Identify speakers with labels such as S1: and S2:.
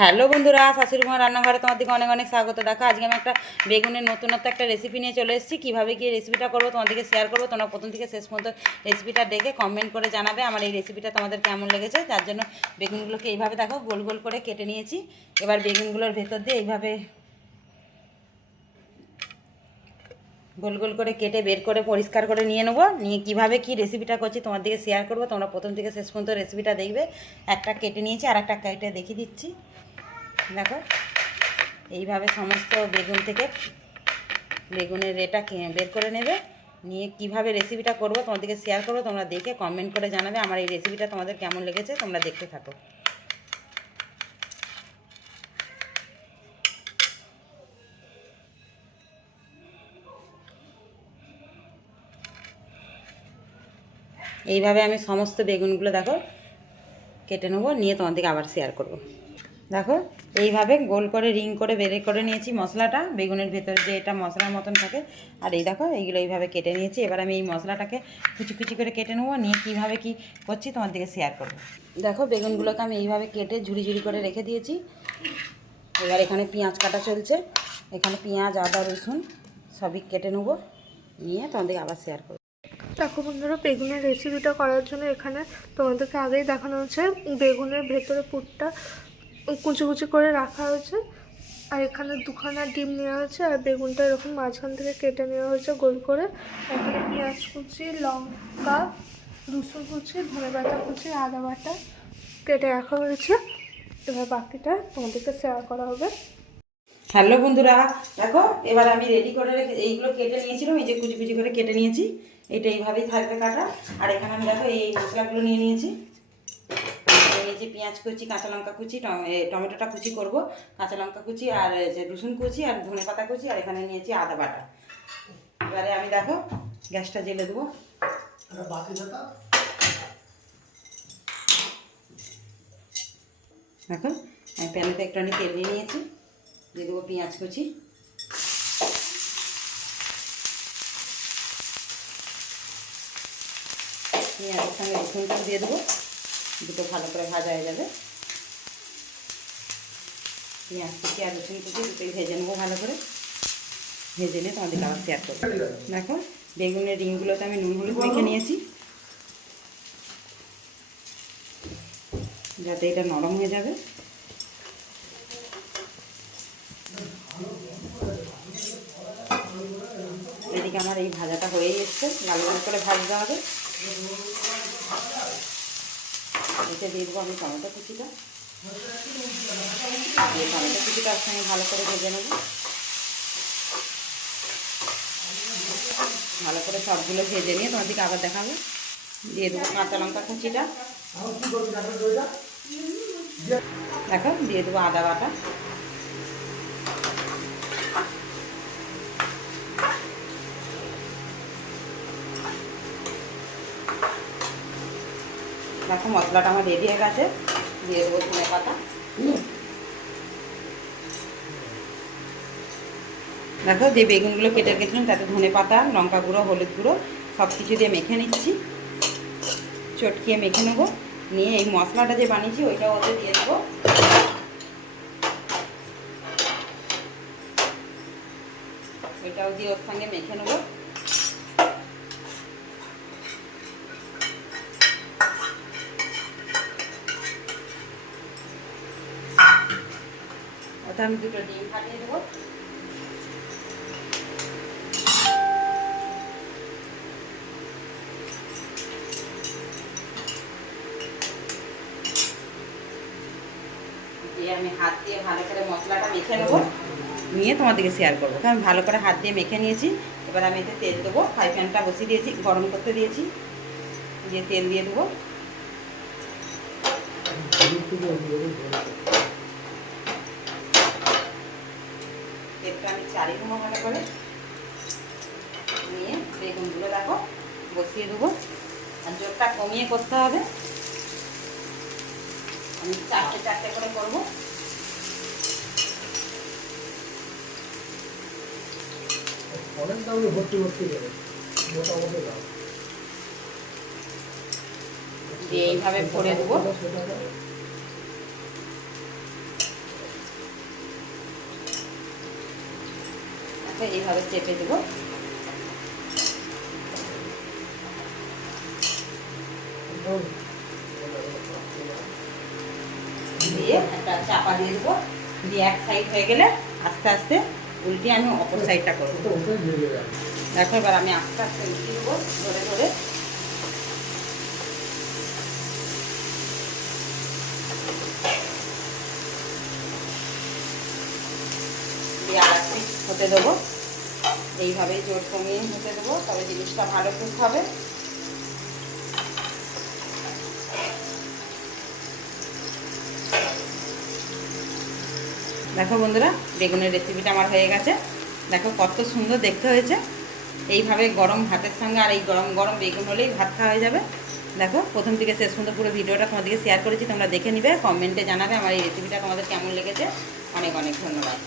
S1: Hello বন্ধুরা, শাশুড়ি মা রান্নাঘরে তোমাদেরকে অনেক অনেক স্বাগত। দেখো, আজকে আমি একটা বেগুনের নতুনত্ব একটা রেসিপি নিয়ে চলে এসেছি। কীভাবে কি রেসিপিটা করব তোমাদেরকে শেয়ার করব। তোমরা প্রথম থেকে শেষ পর্যন্ত রেসিপিটা দেখে কমেন্ট করে জানাবে আমার এই রেসিপিটা তোমাদের কেমন লেগেছে। তার জন্য বেগুনগুলোকে এইভাবে দেখো, গোল গোল করে কেটে নিয়েছি। এবার বেগুনগুলোর ভেতর দিয়ে এইভাবে গোল গোল করে কেটে বের করে পরিষ্কার করে নিয়ে নেব। নিয়ে কীভাবে কি রেসিপিটা করছি তোমার দিকে শেয়ার করব। তোমরা প্রথম থেকে শেষ পর্যন্ত রেসিপিটা দেখবে। একটা কেটে নিয়েছি আর একটা কেটে দেখিয়ে দিচ্ছি। দেখো, এইভাবে সমস্ত বেগুন থেকে বেগুনের এটা বের করে নেবে নিয়ে কীভাবে রেসিপিটা করব তোমাদেরকে শেয়ার করব, তোমরা দেখে কমেন্ট করে জানাবে আমার এই রেসিপিটা তোমাদের কেমন লেগেছে, তোমরা দেখতে থাকো এইভাবে আমি সমস্ত বেগুনগুলো দেখো, কেটে নেব, নিয়ে তোমাদেরকে আবার শেয়ার করব। দেখো, এইভাবে গোল করে রিং করে বেরে করে নিয়েছি মশলাটা, বেগুনের ভেতরে যে এটা মশলার মতন থাকে। আর এই দেখো, এইগুলো এইভাবে কেটে নিয়েছি। এবার আমি এই মশলাটাকে কুচি কুচি করে কেটে নেব, নিয়ে কীভাবে কি করছি তোমার দিকে শেয়ার করব। দেখো, বেগুনগুলোকে আমি এইভাবে কেটে ঝুড়ি ঝুড়ি করে রেখে দিয়েছি। এবার এখানে পেঁয়াজ কাটা চলছে। এখানে পেঁয়াজ, আদা, রসুন সবই কেটে নেব। নিয়ে তোমাদেরকে আবার শেয়ার করব।
S2: দেখো বন্ধুরা, বেগুনের রেসিপিটা করার জন্য এখানে তোমাদেরকে আগেই দেখানো হচ্ছে। বেগুনের ভেতরে পুরটা কুচি কুচি করে রাখা হয়েছে। আর এখানে দুখানা ডিম নেওয়া হয়েছে আর বেগুনটা এরকম মাঝখান থেকে কেটে নেওয়া হয়েছে গোল করে। এখানে পেঁয়াজ কুচি, লঙ্কা, রসুন কুচি, ধনে বাটা কুচি, আদা বাটা কেটে রাখা হয়েছে। এবার বাকিটা তোমাদেরকে শেয়ার করা হবে।
S1: হ্যালো বন্ধুরা, দেখো, এবার আমি রেডি করে রেখে এইগুলো কেটে নিয়েছিলাম, এই যে কুচি কুচি করে কেটে নিয়েছি। এটা এইভাবেই থাকবে কাটা। আর এখানে আমি দেখো এই মশলাগুলো নিয়ে নিয়েছি। নিয়েছি পেঁয়াজ কুচি কাঁচা লঙ্কা কুচি টম- টমেটোটা কুচি করব। কাঁচা লঙ্কা কুচি আর যে রসুন কুচি আর ধনে পাতা কুচি আর এখানে নিয়েছি আদা বাটা। এবারে আমি দেখো গ্যাসটা জেলে দেবো। দেখো আমি প্যানেতে একটুখানি তেল নিয়ে নিয়েছি দিয়ে দেবো পেঁয়াজ কুচি। পেঁয়াজের সঙ্গে রসুনটা দিয়ে দেবো। দুটো ভালো করে ভাজা হয়ে যাবে। পেঁয়াজ কুচি আর রসুন কুচি দুটোই ভেজে নেব ভালো করে। ভেজে নিয়ে তোমাদের আবার শেয়ার করব। দেখো, বেগুনের রিংগুলোতে আমি নুন হলুদ মেখে নিয়েছি। যাতে এটা নরম হয়ে যাবে। এদিকে আমার এই ভাজাটা হয়েই এসছে। লাল করে ভাজতে হবে। এতে দিয়ে দেবো আমি টমেটো কুচিটা। দিয়ে টমেটো কুচিটার সঙ্গে ভালো করে ভেজে নেব। ভালো করে সবগুলো ভেজে নিয়ে তোমাদেরকে আবার দেখাবো। দিয়ে দেবো কাঁচা লঙ্কা কুচিটা। দেখো, দিয়ে দেবো আদা বাটা। দেখো মশলাটা আমার রেডি হয়ে গেছে। দিয়ে দেবো ধনে পাতা। দেখো যে বেগুনগুলো কেটে রেখেছিলাম, তাতে ধনে পাতা, লঙ্কা গুঁড়ো, হলুদ গুঁড়ো সব কিছু দিয়ে মেখে নিচ্ছি। চটকিয়ে মেখে নেব। নিয়ে এই মশলাটা যে বানিয়েছি ওইটা ওতে দিয়ে দেবো। ওইটাও দিয়ে ওর সঙ্গে মেখে নেব। ওটা আমি দুটো ডিম ফাটিয়ে দেবো। দিয়ে আমি হাত দিয়ে ভালো করে মশলাটা মেখে নেব। নিয়ে তোমাদেরকে শেয়ার করব। তো আমি ভালো করে হাত দিয়ে মেখে নিয়েছি। এবার আমি এতে তেল দেবো। ফ্রাই প্যানটা বসিয়ে দিয়েছি, গরম করতে দিয়েছি। দিয়ে তেল দিয়ে দেবো। তেলটা আমি চারি দেবো ভালো করে নিয়ে বেগুনগুলো দেখো বসিয়ে দেবো। আর জোরটা কমিয়ে করতে হবে। আমি চারটে চারটে করে করব।
S3: অনেক দামে ভর্তি ভর্তি করে মোটামুটি দাম
S1: এইভাবে ভরে দেবো। তো এইভাবে চেপে দেব। দিয়ে একটা চাপা দিয়ে দেবো। দিয়ে এক সাইড হয়ে গেলে আস্তে আস্তে উল্টে আমি অপর সাইডটা করব। দেখো এবার আমি আস্তে আস্তে উল্টে দেবো ধরে ধরে দিয়ে আর একটু হতে দেবো। এইভাবেই জোর কমিয়ে হতে দেবো, তবে জিনিসটা ভালো কুক হবে। দেখো বন্ধুরা, বেগুনের রেসিপিটা আমার হয়ে গেছে। দেখো কত সুন্দর দেখতে হয়েছে। এইভাবে গরম ভাতের সঙ্গে আর এই গরম গরম বেগুন হলেই ভাত খাওয়া হয়ে যাবে। দেখো, প্রথম থেকে শেষ পর্যন্ত পুরো ভিডিওটা তোমাদেরকে শেয়ার করেছি, তোমরা দেখে নিবে, কমেন্টে জানাবে আমার এই রেসিপিটা তোমাদের কেমন লেগেছে। অনেক অনেক ধন্যবাদ।